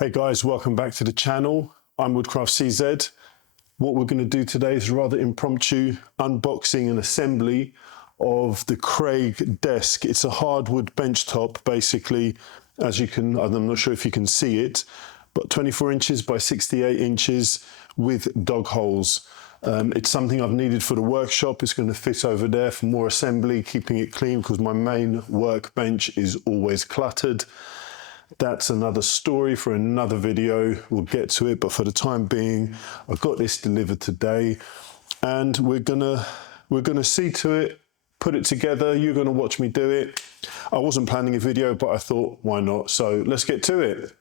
Hey guys, welcome back to the channel. I'm Woodcraft CZ. What we're going to do today is rather impromptu unboxing and assembly of the Kreg desk. It's a hardwood bench top, basically, as you can, I'm not sure if you can see it, but 24 inches by 68 inches with dog holes. It's something I've needed for the workshop. It's going to fit over there for more assembly, keeping it clean because my main workbench is always cluttered. That's another story for another video. We'll get to it, but for the time being, I've got this delivered today, and we're gonna see to it, put it together. You're gonna watch me do it. I wasn't planning a video, but I thought, why not? So let's get to it.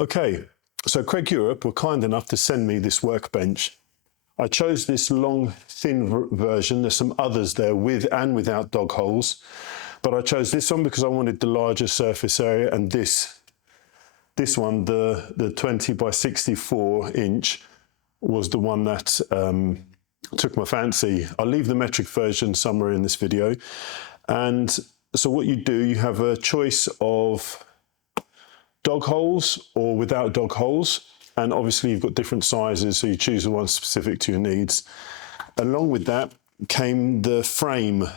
Okay, so Kreg Europe were kind enough to send me this workbench. I chose this long, thin version. There's some others there with and without dog holes, but I chose this one because I wanted the larger surface area, and this one, the 20 by 64 inch, was the one that took my fancy. I'll leave the metric version somewhere in this video. And so what you do, you have a choice of dog holes or without dog holes. And obviously you've got different sizes, so you choose the one specific to your needs. Along with that came the frame.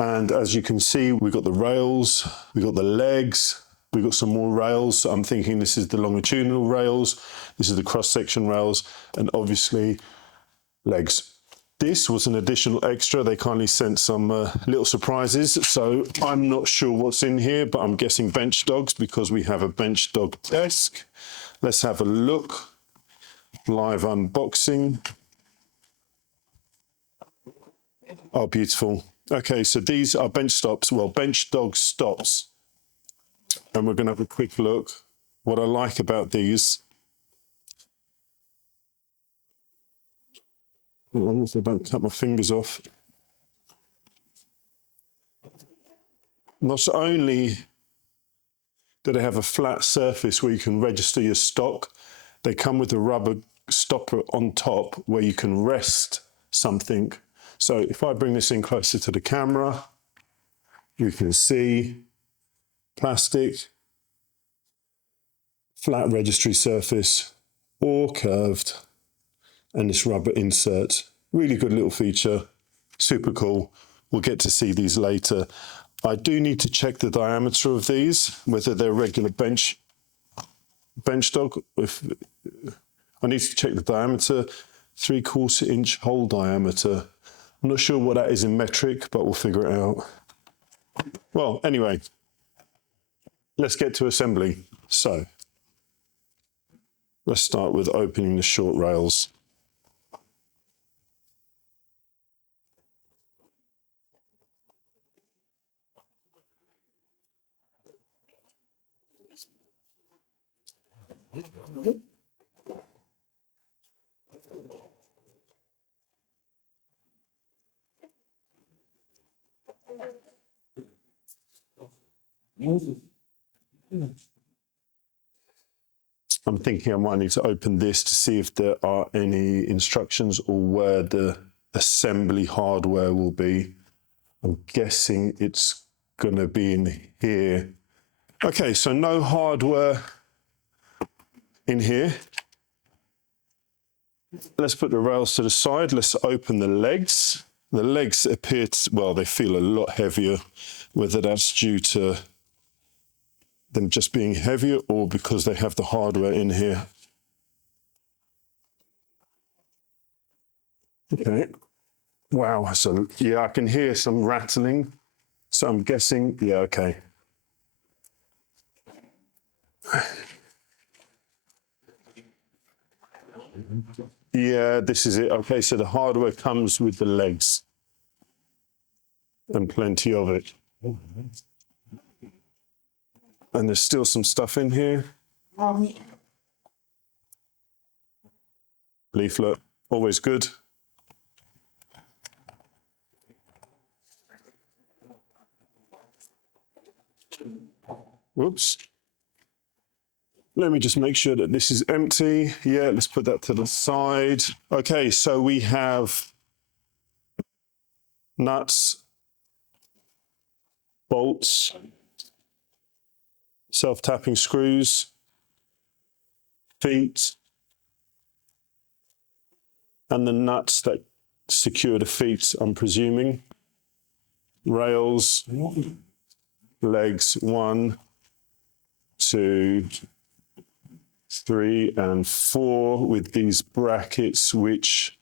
And as you can see, we've got the rails, we've got the legs, we've got some more rails. So I'm thinking this is the longitudinal rails, this is the cross-section rails, and obviously legs. This was an additional extra. They kindly sent some little surprises. So I'm not sure what's in here, but I'm guessing bench dogs because we have a bench dog desk. Let's have a look. Live unboxing. Oh, beautiful. Okay, so these are bench stops, well, bench dog stops. And we're going to have a quick look. What I like about these, I also don't cut my fingers off. Not only do they have a flat surface where you can register your stock, they come with a rubber stopper on top where you can rest something. So if I bring this in closer to the camera, you can see plastic, flat registry surface, or curved, and this rubber insert. Really good little feature, super cool. We'll get to see these later. I do need to check the diameter of these, whether they're regular bench dog. I need to check the diameter, 3/4 inch hole diameter. I'm not sure what that is in metric, but we'll figure it out. Well, anyway, let's get to assembly. So let's start with opening the short rails. I'm thinking I might need to open this to see if there are any instructions or where the assembly hardware will be. I'm guessing it's going to be in here. Okay, so no hardware in here. Let's put the rails to the side. Let's open the legs. The legs appear to, well, they feel a lot heavier, whether that's due to them just being heavier or because they have the hardware in here. Okay. Wow, so yeah, I can hear some rattling. So I'm guessing, yeah, okay. Yeah, this is it. Okay, so the hardware comes with the legs and plenty of it. And there's still some stuff in here. Leaflet, always good. Whoops. Let me just make sure that this is empty. Yeah, let's put that to the side. Okay, so we have nuts, bolts, self-tapping screws, feet, and the nuts that secure the feet, I'm presuming. Rails, legs 1, 2, 3, and 4 with these brackets, which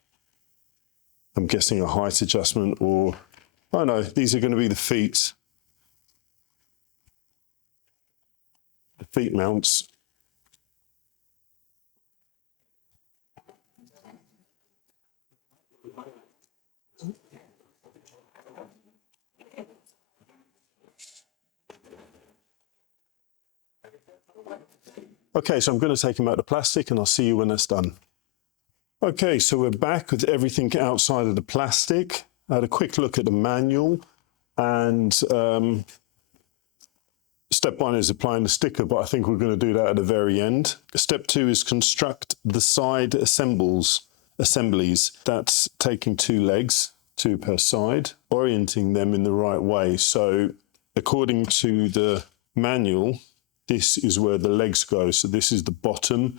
I'm guessing a height adjustment, or, oh no, these are going to be the feet mounts. Okay, so I'm going to take them out of the plastic and I'll see you when that's done. Okay, so we're back with everything outside of the plastic. I had a quick look at the manual, and step 1 is applying the sticker, but I think we're going to do that at the very end. Step 2 is construct the side assemblies. That's taking 2 legs, 2 per side, orienting them in the right way. So according to the manual, this is where the legs go. So this is the bottom,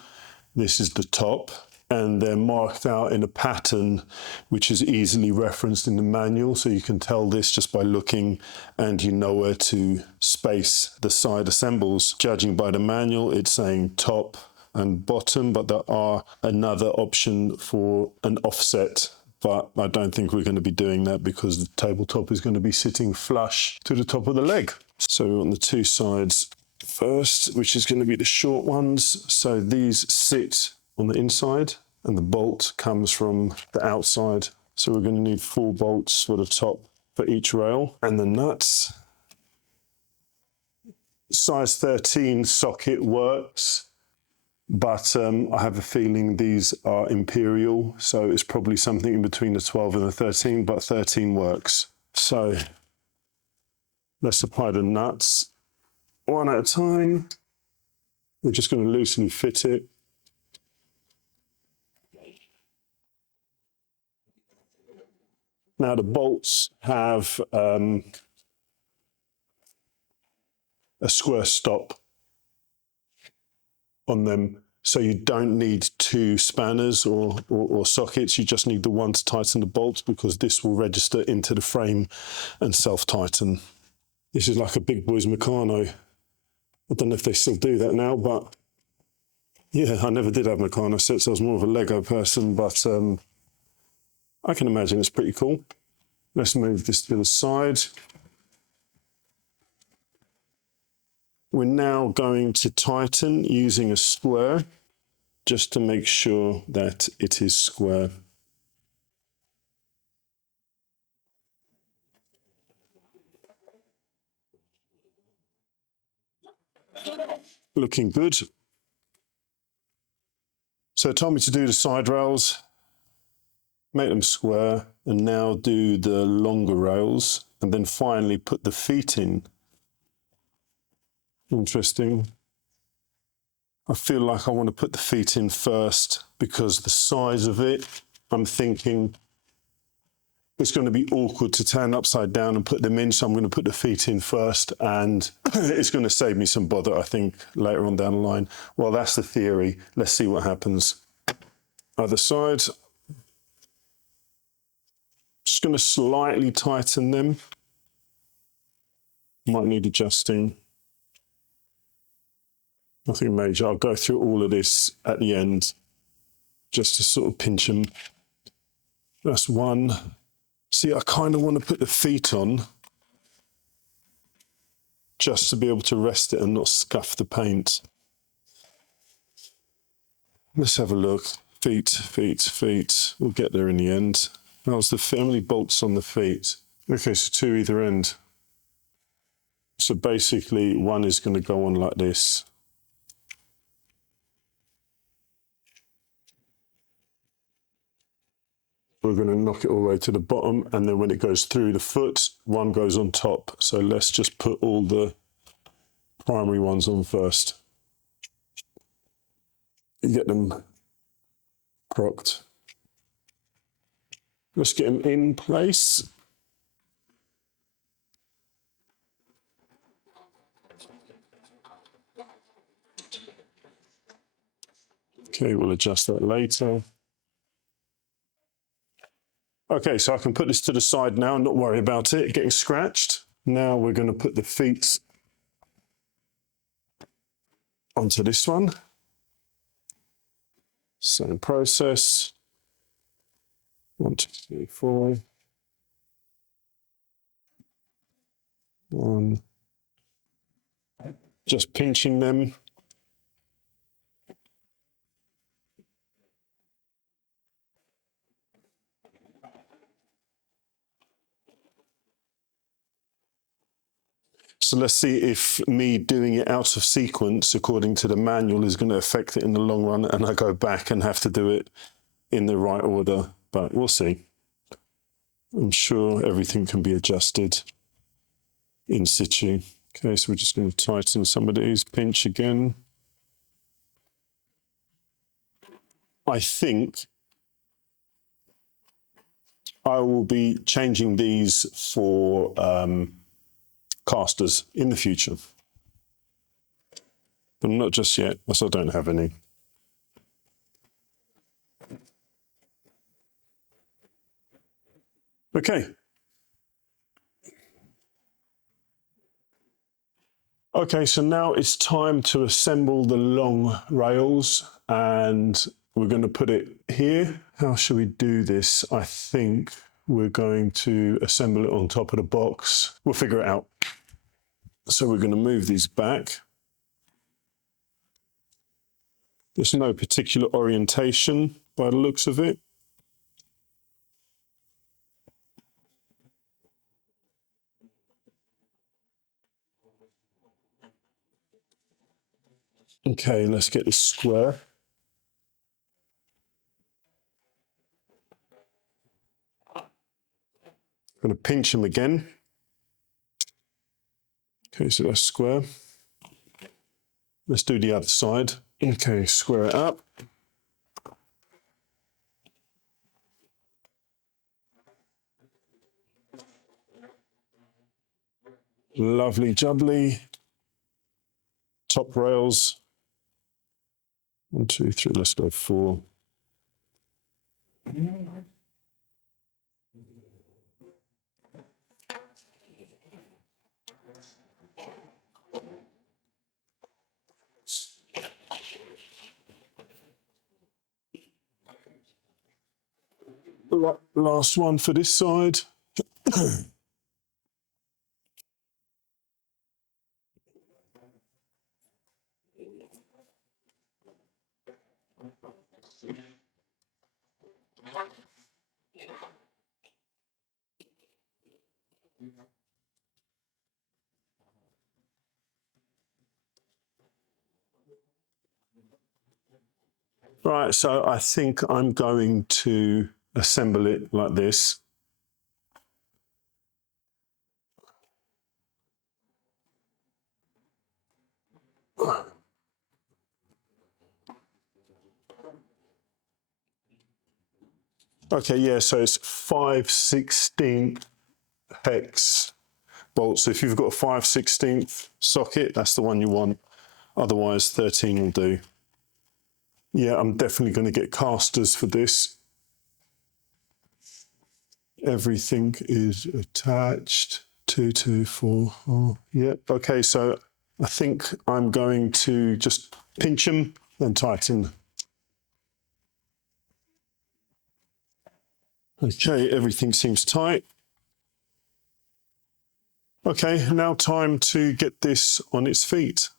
this is the top, and they're marked out in a pattern which is easily referenced in the manual. So you can tell this just by looking, and you know where to space the side assembles. Judging by the manual, it's saying top and bottom, but there are another option for an offset, but I don't think we're going to be doing that because the tabletop is going to be sitting flush to the top of the leg. So we want the 2 sides first, which is going to be the short ones. So these sit on the inside and the bolt comes from the outside. So we're going to need 4 bolts for the top for each rail, and the nuts. Size 13 socket works, but I have a feeling these are imperial, so it's probably something in between the 12 and the 13, but 13 works. So let's apply the nuts one at a time. We're just going to loosely fit it. Now the bolts have a square stop on them, so you don't need 2 spanners or sockets. You just need the one to tighten the bolts, because this will register into the frame and self-tighten. This is like a big boys Meccano. I don't know if they still do that now, but yeah, I never did have Meccano sets. I was more of a Lego person, but I can imagine it's pretty cool. Let's move this to the side. We're now going to tighten using a square, just to make sure that it is square. Looking good. So it told me to do the side rails, make them square, and now do the longer rails, and then finally put the feet in. Interesting. I feel like I want to put the feet in first, because the size of it, I'm thinking it's going to be awkward to turn upside down and put them in, so I'm going to put the feet in first, and it's going to save me some bother, I think, later on down the line. Well, that's the theory. Let's see what happens. Other side. Just going to slightly tighten them. Might need adjusting. Nothing major. I'll go through all of this at the end, just to sort of pinch them. That's one. See, I kind of want to put the feet on, just to be able to rest it and not scuff the paint. Let's have a look. Feet, feet, feet. We'll get there in the end. That was the family bolts on the feet. Okay, so 2 either end. So basically, one is going to go on like this. We're going to knock it all the way to the bottom, and then when it goes through the foot, one goes on top. So let's just put all the primary ones on first. Get them propped. Let's get them in place. Okay, we'll adjust that later. Okay, so I can put this to the side now and not worry about it getting scratched. Now we're going to put the feet onto this one. Same process. 1, 2, 3, 4. 1. Just pinching them. So let's see if me doing it out of sequence according to the manual is going to affect it in the long run, and I go back and have to do it in the right order, but we'll see. I'm sure everything can be adjusted in situ. Okay, so we're just going to tighten some of these, pinch again. I think I will be changing these for casters in the future, but not just yet, as I don't have any. Okay. Okay, so now it's time to assemble the long rails, and we're going to put it here. How should we do this? I think we're going to assemble it on top of the box. We'll figure it out. So we're going to move these back. There's no particular orientation by the looks of it. Okay, let's get this square. I'm going to pinch them again. Okay, so that's square. Let's do the other side. Okay, square it up. Lovely jubbly. Top rails. 1, 2, 3, let's go 4. Last one for this side. Right, so I think I'm going to assemble it like this. Okay, yeah, so it's 5/16 hex bolts. So if you've got a 5/16 socket, that's the one you want. Otherwise, 13 will do. Yeah, I'm definitely going to get casters for this. Everything is attached. 2, 2, 4, 4. Yeah, okay, so I think I'm going to just pinch them and tighten. Okay, everything seems tight. Okay, now time to get this on its feet.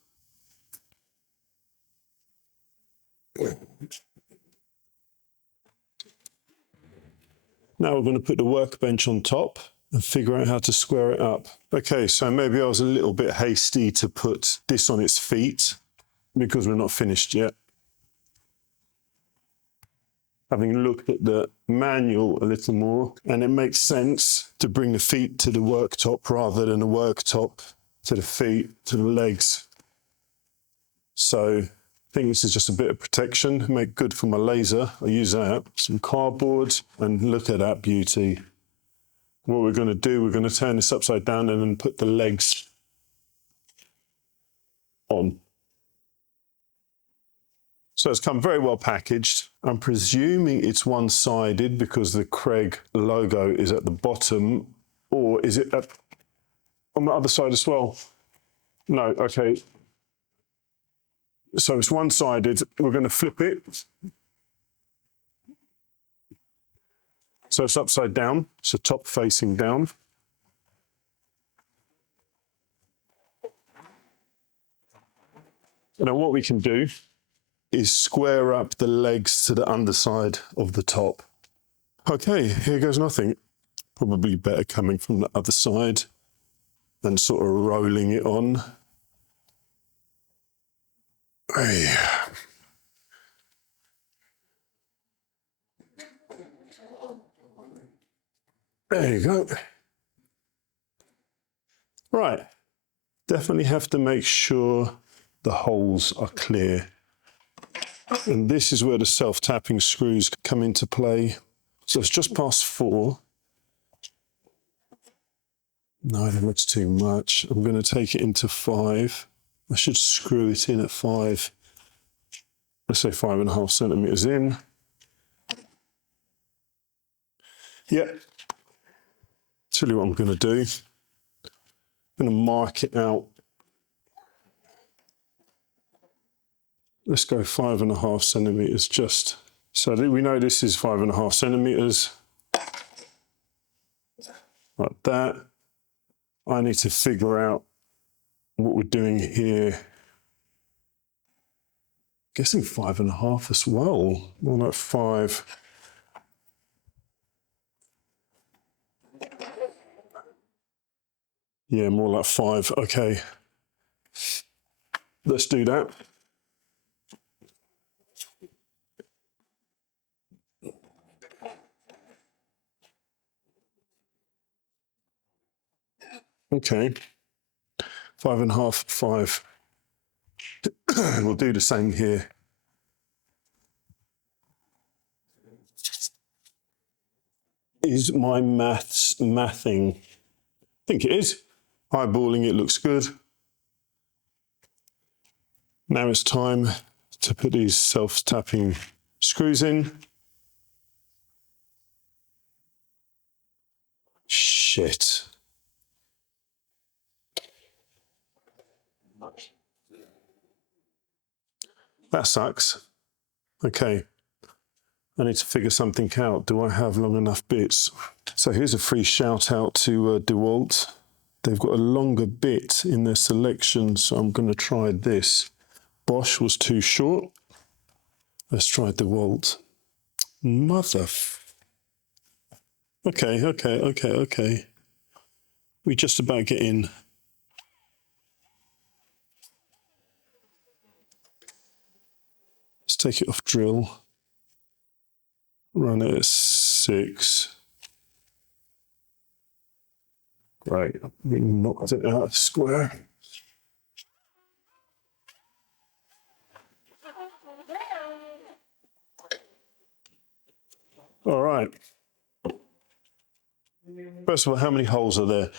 Now we're going to put the workbench on top and figure out how to square it up. Okay, so maybe I was a little bit hasty to put this on its feet because we're not finished yet. Having looked at the manual a little more, and it makes sense to bring the feet to the worktop rather than the worktop to the feet, to the legs. So I think this is just a bit of protection, make good for my laser. I use that, some cardboard, and look at that beauty. What we're going to do, we're going to turn this upside down and then put the legs on. So it's come very well packaged. I'm presuming it's one-sided because the Kreg logo is at the bottom, or is it on the other side as well? No, okay. So it's one-sided. We're going to flip it. So it's upside down, so top facing down. And then what we can do is square up the legs to the underside of the top. Okay, here goes nothing. Probably better coming from the other side and sort of rolling it on. Hey. There you go. Right, definitely have to make sure the holes are clear. And this is where the self-tapping screws come into play. So it's just past 4. No, that looks too much. I'm going to take it into 5. I should screw it in at 5. Let's say 5.5 centimeters in. Yep. Tell you what I'm going to do. I'm going to mark it out. Let's go 5.5 centimeters just. So we know this is 5.5 centimeters. Like that. I need to figure out what we're doing here. Guessing 5.5 as well. More like 5. Yeah, more like 5. Okay. Let's do that. Okay. 5.5, 5. We'll do the same here. Is my mathing? I think it is. Eyeballing it looks good. Now it's time to put these self-tapping screws in. Shit. That sucks. Okay. I need to figure something out. Do I have long enough bits? So here's a free shout out to DeWalt. They've got a longer bit in their selection, so I'm going to try this. Bosch was too short. Let's try DeWalt. Okay. We just about get in. Let's take it off drill. Run it at 6. Great, we knocked it out square. All right. First of all, how many holes are there?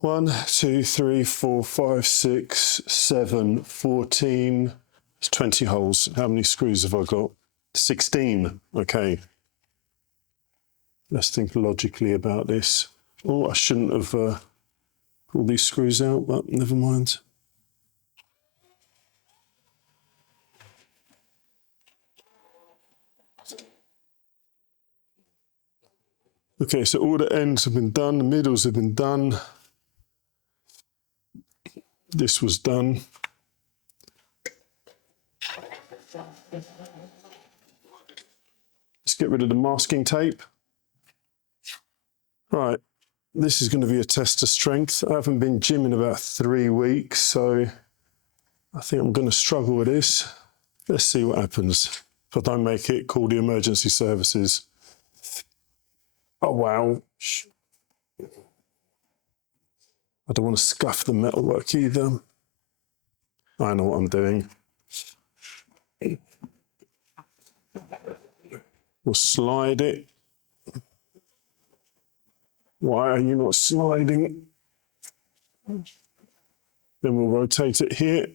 1, 2, 3, 4, 5, 6, 7, 14. It's 20 holes. How many screws have I got? 16. Okay. Let's think logically about this. Oh, I shouldn't have pulled these screws out, but never mind. Okay, so all the ends have been done, the middles have been done. This was done. Let's get rid of the masking tape. Right, this is going to be a test of strength. I haven't been gymming about 3 weeks, so I think I'm going to struggle with this. Let's see what happens. If I don't make it, call the emergency services. Oh, wow. I don't want to scuff the metalwork either. I know what I'm doing. We'll slide it. Why are you not sliding? Then we'll rotate it here.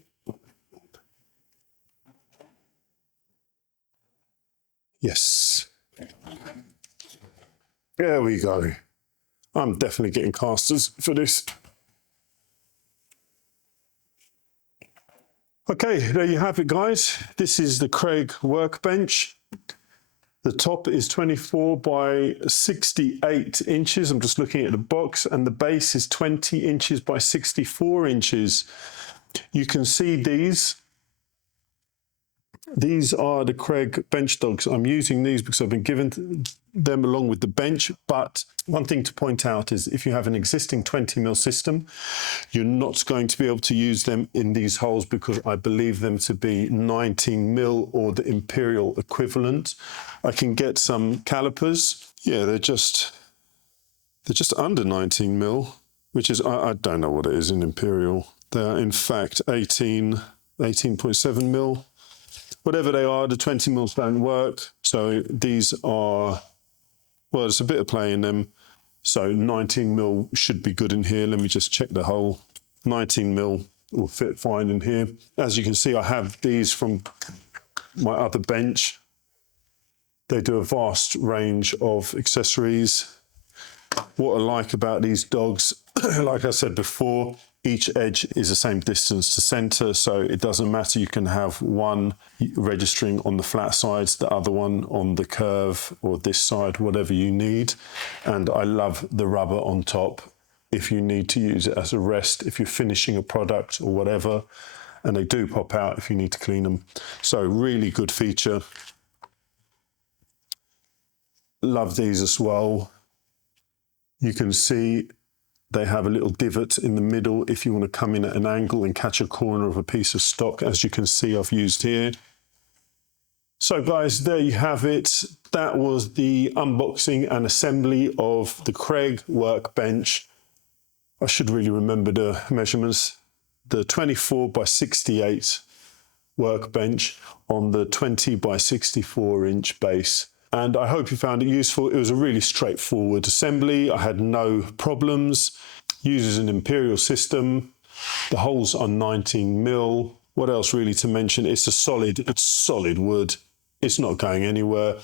Yes. There we go. I'm definitely getting casters for this. Okay, there you have it, guys. This is the Kreg Workbench. The top is 24 by 68 inches. I'm just looking at the box, and the base is 20 inches by 64 inches. You can see these. These are the Kreg bench dogs. I'm using these because I've been given them along with the bench. But one thing to point out is if you have an existing 20mm system, you're not going to be able to use them in these holes because I believe them to be 19mm or the imperial equivalent. I can get some calipers. Yeah, they're just under 19mm, which is, I don't know what it is in imperial. They're in fact 18.7mm. Whatever they are, the 20mm don't work. So these are, well, it's a bit of play in them. So 19mm should be good in here. Let me just check the hole. 19mm will fit fine in here. As you can see, I have these from my other bench. They do a vast range of accessories. What I like about these dogs, like I said before, each edge is the same distance to center, so it doesn't matter. You can have one registering on the flat sides, the other one on the curve, or this side, whatever you need. And I love the rubber on top if you need to use it as a rest, if you're finishing a product or whatever, and they do pop out if you need to clean them. So really good feature. Love these as well. You can see they have a little divot in the middle if you want to come in at an angle and catch a corner of a piece of stock, as you can see I've used here. So guys, there you have it. That was the unboxing and assembly of the Kreg Workbench. I should really remember the measurements. The 24 by 68 workbench on the 20 by 64 inch base. And I hope you found it useful. It was a really straightforward assembly. I had no problems. Uses an imperial system. The holes are 19mm. What else really to mention? It's solid wood. It's not going anywhere.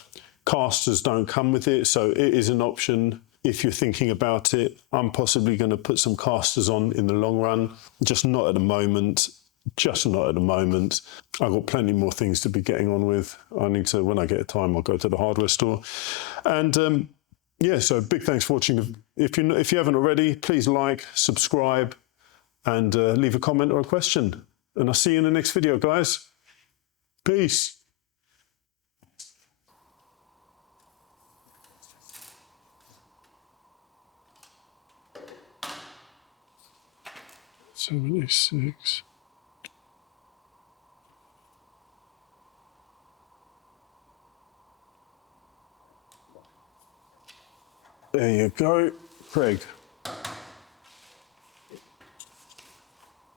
Casters don't come with it, so it is an option if you're thinking about it. I'm possibly going to put some casters on in the long run, just not at the moment. Just not at the moment. I've got plenty more things to be getting on with. I need to, when I get time, I'll go to the hardware store. And yeah, so big thanks for watching. If you haven't already, please like, subscribe, and leave a comment or a question. And I'll see you in the next video, guys. Peace. $76. There you go, Kreg.